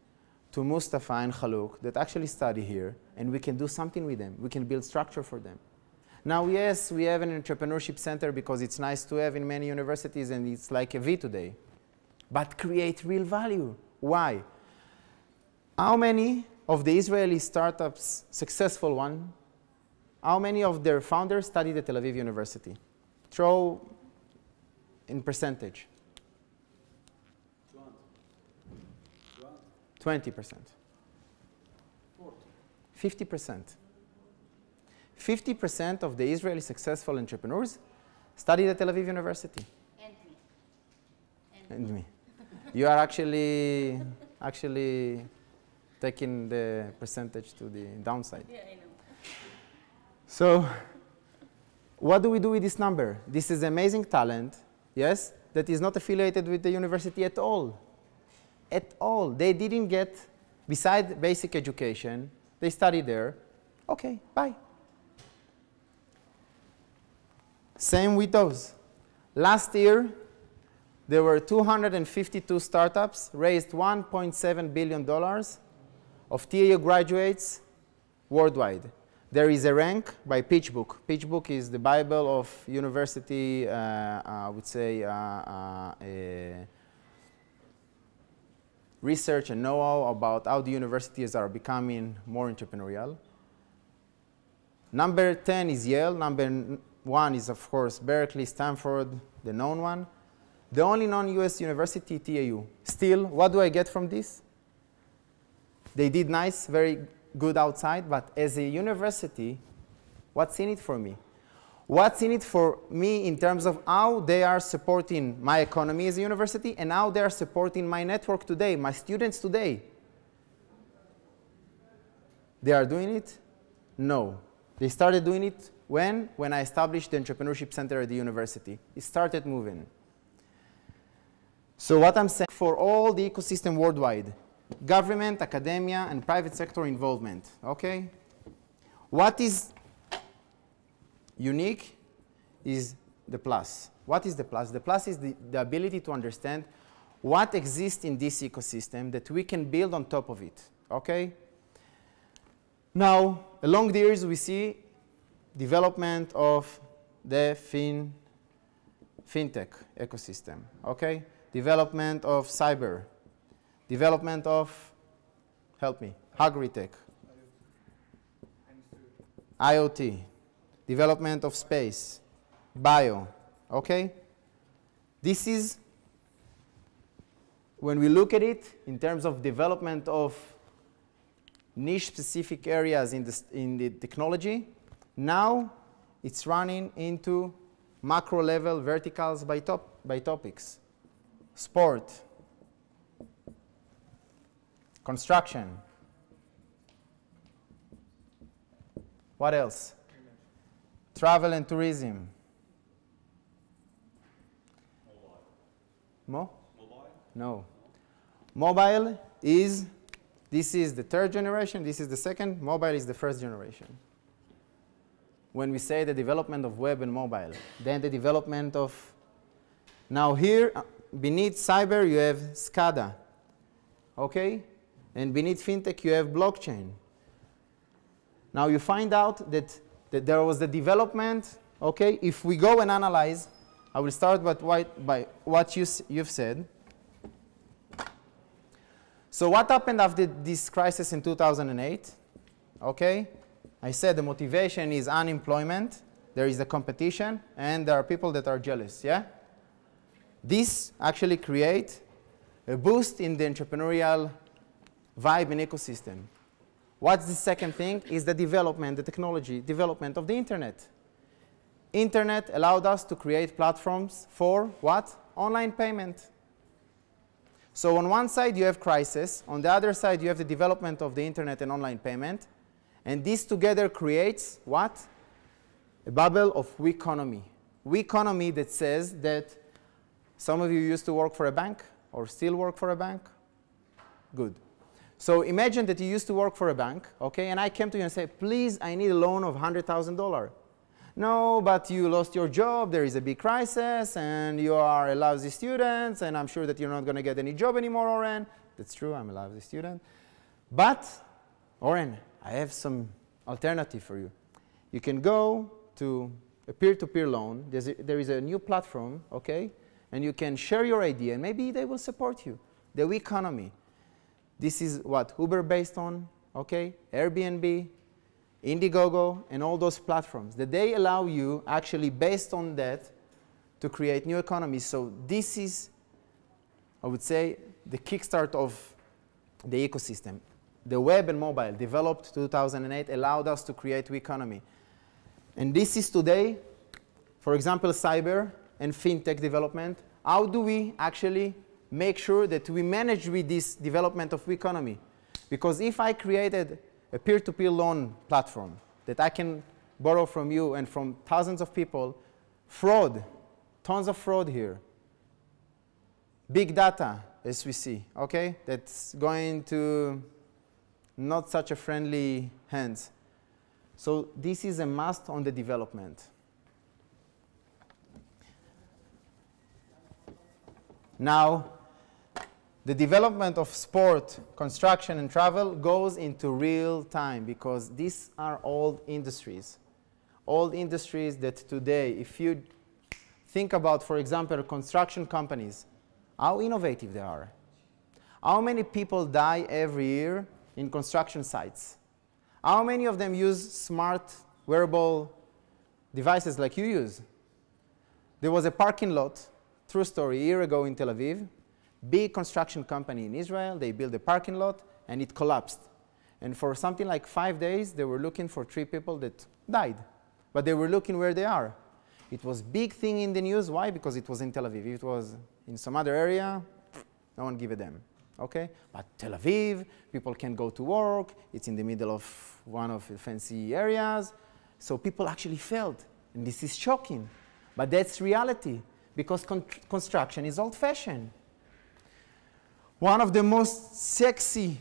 to Mustafa and Khaluk that actually study here, and we can do something with them. We can build structure for them. Now, yes, we have an entrepreneurship center because it's nice to have in many universities, and it's like a V today. But create real value. Why? How many of the Israeli startups, successful one, how many of their founders studied at Tel Aviv University? Throw in percentage. 20%. 50%. 50% of the Israeli successful entrepreneurs studied at Tel Aviv University. And me. And me. You are actually taking the percentage to the downside. Yeah, I know. So what do we do with this number? This is amazing talent, yes, that is not affiliated with the university at all. At all. They didn't get, beside basic education, they studied there. Okay, bye. Same with those. Last year, there were 252 startups, raised $1.7 billion of TAU graduates worldwide. There is a rank by PitchBook. PitchBook is the Bible of university, I would say, research and know-how about how the universities are becoming more entrepreneurial. Number 10 is Yale. Number 1 is, of course, Berkeley, Stanford, the known one. The only non-US university, TAU. Still, what do I get from this? They did nice, very good outside, but as a university, what's in it for me? What's in it for me in terms of how they are supporting my economy as a university and how they are supporting my network today, my students today? They are doing it? No. They started doing it when? When I established the Entrepreneurship Center at the university. It started moving. So what I'm saying for all the ecosystem worldwide, government, academia, and private sector involvement, okay? What is unique is the plus. What is the plus? The plus is the ability to understand what exists in this ecosystem that we can build on top of it, okay? Now, along the years, we see development of the fintech ecosystem, okay? Development of cyber, development of, help me, agri-tech, IoT, development of space, bio, okay? This is, when we look at it in terms of development of niche-specific areas in the technology, now it's running into macro-level verticals by topics. Sport, construction, what else? Travel and tourism. Mobile. No. Mobile is, this is the third generation, this is the second, mobile is the first generation. When we say the development of web and mobile, then the development of, now here, beneath cyber you have SCADA, okay? And beneath fintech you have blockchain. Now you find out that there was the development, okay? If we go and analyze, I will start by what you've said. So what happened after this crisis in 2008? Okay, I said the motivation is unemployment, there is a competition, and there are people that are jealous, yeah? This actually creates a boost in the entrepreneurial vibe and ecosystem. What's the second thing? Is the development, the technology development of the internet. Internet allowed us to create platforms for what? Online payment. So on one side you have crisis, on the other side you have the development of the internet and online payment, and this together creates what? A bubble of we economy. We economy that says that some of you used to work for a bank or still work for a bank. Good. So imagine that you used to work for a bank, okay, and I came to you and said, please, I need a loan of $100,000. No, but you lost your job, there is a big crisis, and you are a lousy student, and I'm sure that you're not going to get any job anymore, Oren. That's true, I'm a lousy student. But, Oren, I have some alternative for you. You can go to a peer-to-peer loan. There is a new platform, okay, and you can share your idea, and maybe they will support you. The we economy. This is what Uber based on, okay, Airbnb, Indiegogo, and all those platforms, that they allow you actually based on that to create new economies. So this is, I would say, the kickstart of the ecosystem. The web and mobile developed 2008 allowed us to create new economy. And this is today, for example, cyber and fintech development. How do we actually make sure that we manage with this development of new economy? Because if I created a peer-to-peer loan platform that I can borrow from you and from thousands of people, fraud, tons of fraud here. Big data, as we see, okay? That's going to not such a friendly hands. So this is a must on the development. Now, the development of sport, construction, and travel goes into real time because these are old industries. Old industries that today, if you think about, for example, construction companies, how innovative they are. How many people die every year in construction sites? How many of them use smart wearable devices like you use? There was a parking lot, true story, a year ago in Tel Aviv. Big construction company in Israel, they built a parking lot and it collapsed. And for something like 5 days, they were looking for 3 people that died. But they were looking where they are. It was big thing in the news. Why? Because it was in Tel Aviv. If it was in some other area, no one give a damn. Okay? But Tel Aviv, people can go to work. It's in the middle of one of the fancy areas. So people actually felt, and this is shocking. But that's reality, because construction is old-fashioned. One of the most sexy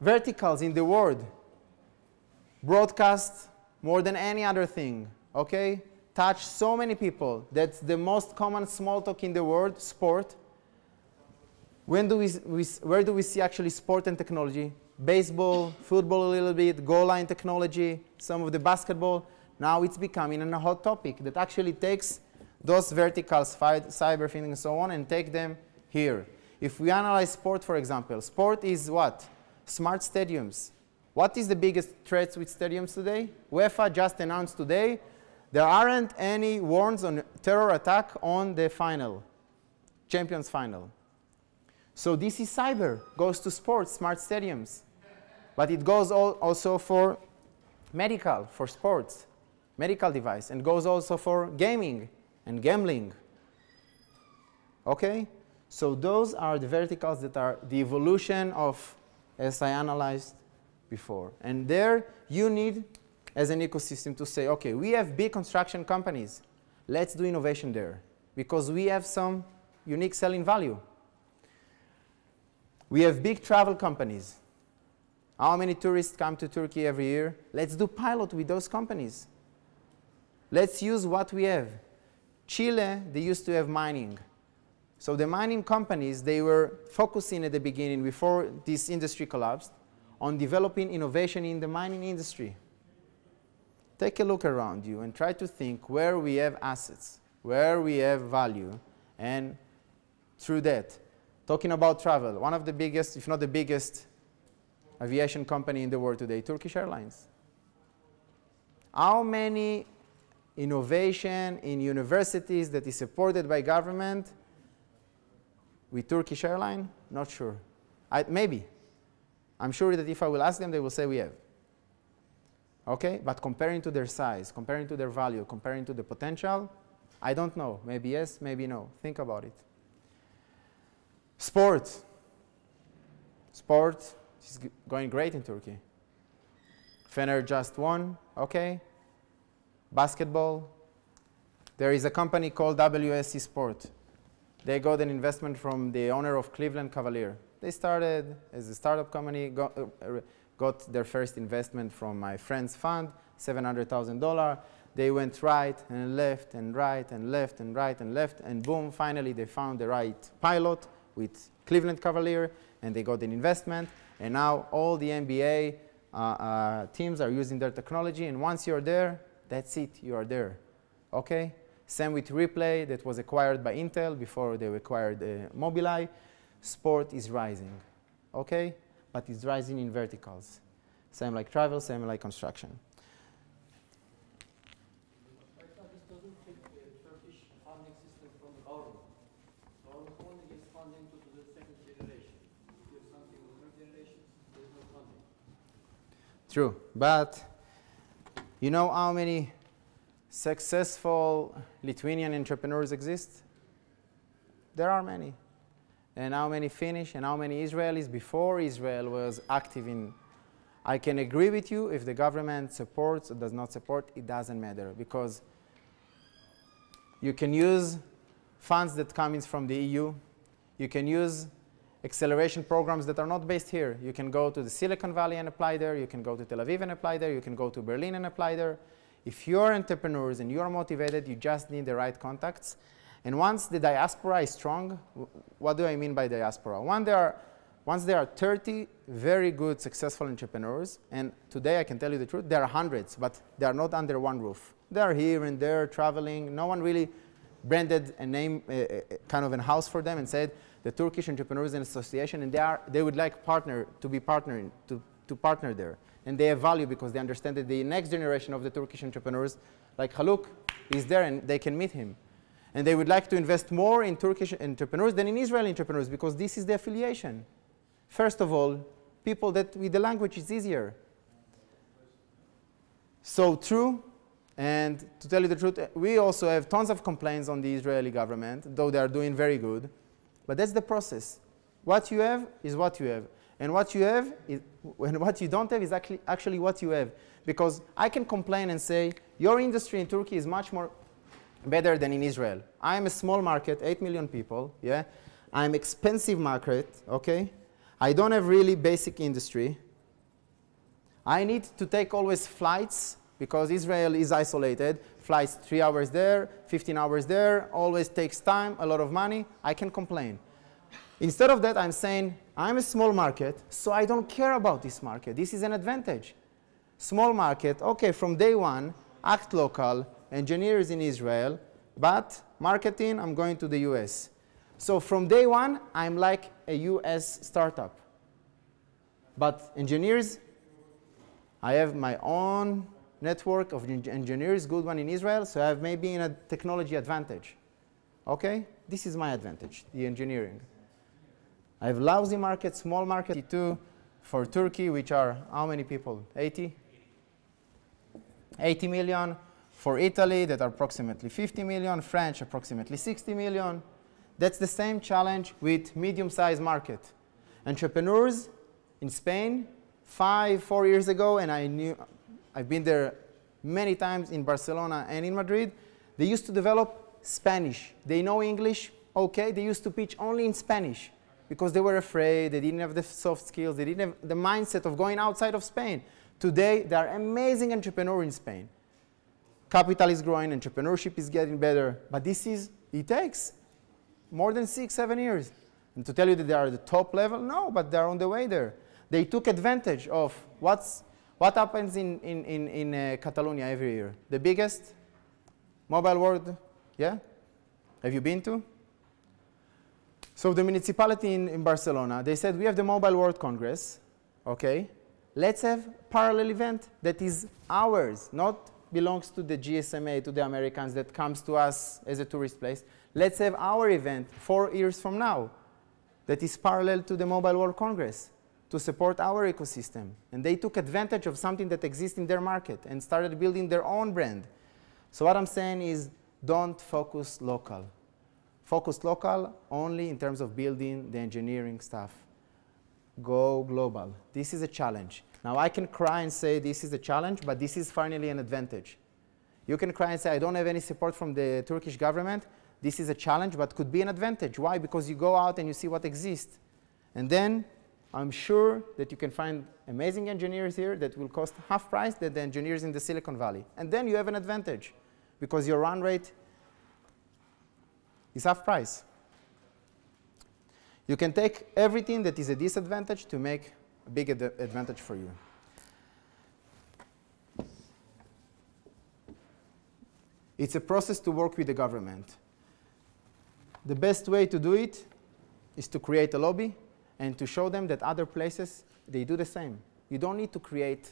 verticals in the world, broadcast more than any other thing, okay? Touch so many people. That's the most common small talk in the world, sport. Where do we see actually sport and technology? Baseball, football a little bit, goal line technology, some of the basketball. Now it's becoming a hot topic that actually takes those verticals, cyber things and so on, and take them here. If we analyze sport, for example, sport is what? Smart stadiums. What is the biggest threats with stadiums today? UEFA just announced today there aren't any warns on terror attack on the final, Champions final. So this is cyber, goes to sports, smart stadiums. But it goes also for medical, for sports, medical device, and goes also for gaming and gambling. Okay? So those are the verticals that are the evolution of, as I analyzed before. And there you need, as an ecosystem, to say, okay, we have big construction companies. Let's do innovation there, because we have some unique selling value. We have big travel companies. How many tourists come to Turkey every year? Let's do pilot with those companies. Let's use what we have. Chile, they used to have mining. So the mining companies, they were focusing at the beginning, before this industry collapsed, on developing innovation in the mining industry. Take a look around you and try to think where we have assets, where we have value, and through that, talking about travel, one of the biggest, if not the biggest, aviation company in the world today, Turkish Airlines. How many innovation in universities that is supported by government with Turkish Airlines? Not sure. Maybe. I'm sure that if I will ask them, they will say we have. Okay? But comparing to their size, comparing to their value, comparing to the potential, I don't know. Maybe yes, maybe no. Think about it. Sport. Sport is going great in Turkey. Fener just won. Okay? Basketball. There is a company called WSC Sport. They got an investment from the owner of Cleveland Cavalier. They started as a startup company, got their first investment from my friend's fund, $700,000. They went right and left and right and left and right and left, and boom, finally they found the right pilot with Cleveland Cavalier, and they got an investment. And now all the NBA teams are using their technology, and once you're there, that's it, you are there. Okay? Same with Replay, that was acquired by Intel before they acquired Mobileye. Sport is rising, okay? But it's rising in verticals. Same like travel, same like construction. Right now, this doesn't take Turkish funding system from the government. Government only gives funding to the second generation. Give something to the third generation, there's no funding. True, but you know how many successful Lithuanian entrepreneurs exist? There are many. And how many Finnish and how many Israelis before Israel was active in. I can agree with you, if the government supports or does not support, it doesn't matter, because you can use funds that come in from the EU. You can use acceleration programs that are not based here. You can go to the Silicon Valley and apply there. You can go to Tel Aviv and apply there. You can go to Berlin and apply there. If you're entrepreneurs and you're motivated, you just need the right contacts. And once the diaspora is strong, what do I mean by diaspora? Once there are 30 very good, successful entrepreneurs, and today I can tell you the truth, there are hundreds, but they are not under one roof. They are here and there, traveling. No one really branded a name, kind of a house for them and said, the Turkish Entrepreneurs Association, and they would like to partner there. And they have value because they understand that the next generation of the Turkish entrepreneurs, like Haluk, is there and they can meet him. And they would like to invest more in Turkish entrepreneurs than in Israeli entrepreneurs because this is the affiliation. First of all, people that with the language is easier. So true, And to tell you the truth, we also have tons of complaints on the Israeli government, though they are doing very good. But that's the process. What you have is what you have. And what you have is, and what you don't have is actually what you have. Because I can complain and say, your industry in Turkey is much more better than in Israel. I am a small market, 8 million people, yeah? I'm expensive market, okay? I don't have really basic industry. I need to take always flights because Israel is isolated. Flights 3 hours there, 15 hours there, always takes time, a lot of money. I can complain. Instead of that, I'm saying, I'm a small market, so I don't care about this market. This is an advantage. Small market, okay, from day one, act local, engineers in Israel, but marketing, I'm going to the US. So from day one, I'm like a US startup. But engineers, I have my own network of engineers, good one in Israel, so I have maybe a technology advantage. Okay? This is my advantage, the engineering. I have lousy market, small market, too, for Turkey, which are how many people? 80? 80 million. For Italy, that are approximately 50 million. French, approximately 60 million. That's the same challenge with medium-sized market. Entrepreneurs in Spain, 4 years ago, and I've been there many times in Barcelona and in Madrid, they used to develop Spanish. They know English, okay, they used to pitch only in Spanish because they were afraid, they didn't have the soft skills, they didn't have the mindset of going outside of Spain. Today, they are amazing entrepreneurs in Spain. Capital is growing, entrepreneurship is getting better, but it takes more than 6-7 years. And to tell you that they are at the top level, no, but they're on the way there. They took advantage of what happens in Catalonia every year. The biggest mobile world, yeah? Have you been to? So the municipality in Barcelona, they said, we have the Mobile World Congress, okay? Let's have parallel event that is ours, not belongs to the GSMA, to the Americans, that comes to us as a tourist place. Let's have our event 4 years from now that is parallel to the Mobile World Congress to support our ecosystem. And they took advantage of something that exists in their market and started building their own brand. So what I'm saying is, don't focus local. Focus local only in terms of building the engineering stuff. Go global. This is a challenge. Now I can cry and say this is a challenge, but this is finally an advantage. You can cry and say I don't have any support from the Turkish government. This is a challenge, but could be an advantage. Why? Because you go out and you see what exists. And then I'm sure that you can find amazing engineers here that will cost half price than the engineers in the Silicon Valley. And then you have an advantage because your run rate is half price. You can take everything that is a disadvantage to make a big advantage for you. It's a process to work with the government. The best way to do it is to create a lobby and to show them that other places, they do the same. You don't need to create,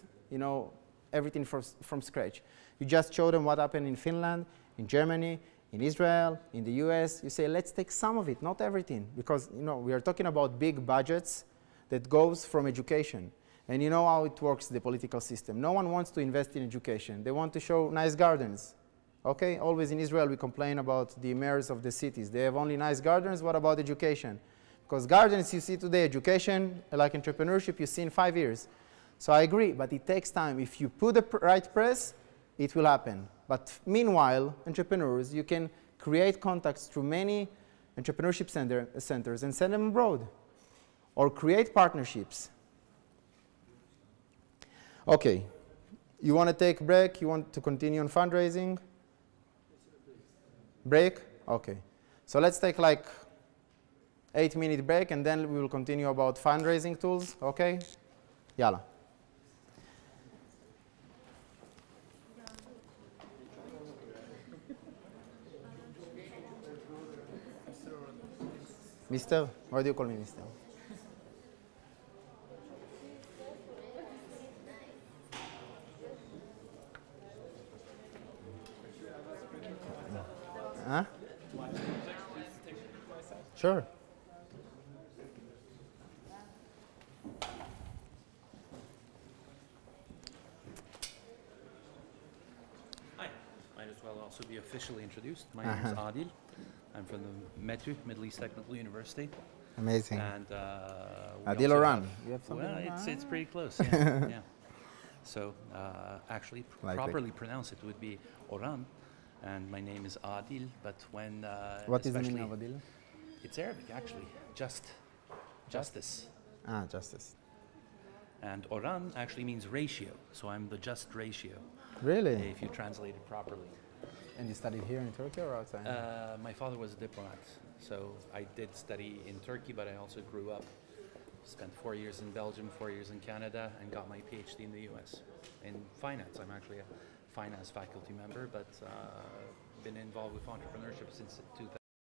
everything from scratch. You just show them what happened in Finland, in Germany, in Israel, in the US. You say, let's take some of it, not everything. Because, we are talking about big budgets that goes from education. And you know how it works, the political system. No one wants to invest in education. They want to show nice gardens. Okay, always in Israel we complain about the mayors of the cities. They have only nice gardens. What about education? Because gardens you see today, education, like entrepreneurship, you see in 5 years. So I agree, but it takes time. If you put the right press, it will happen. But meanwhile, entrepreneurs, you can create contacts through many entrepreneurship centers and send them abroad. Or create partnerships. Okay, you want to take a break? You want to continue on fundraising? Break? Okay. So let's take like 8-minute break and then we will continue about fundraising tools, okay? Yalla. Mister? Why do you call me Mister? Huh? Sure. Hi. to be officially introduced. My name is Adil. I'm from the METU, Middle East Technical University. Amazing. And Adil also Oran. have- You have something Well, like it's that? pretty close. Yeah. Yeah. So actually, Like it. properly pronounced, it would be Oran, and my name is Adil. But when What is the meaning especially- of Adil? It's Arabic, actually. Justice. Ah, justice. And Oran actually means ratio, so I'm the just ratio, Really? if you translate it properly. And you studied here in Turkey or outside? My father was a diplomat, so I did study in Turkey, but I also grew up, spent 4 years in Belgium, 4 years in Canada, and got my PhD in the US in finance. I'm actually a finance faculty member, but been involved with entrepreneurship since 2000.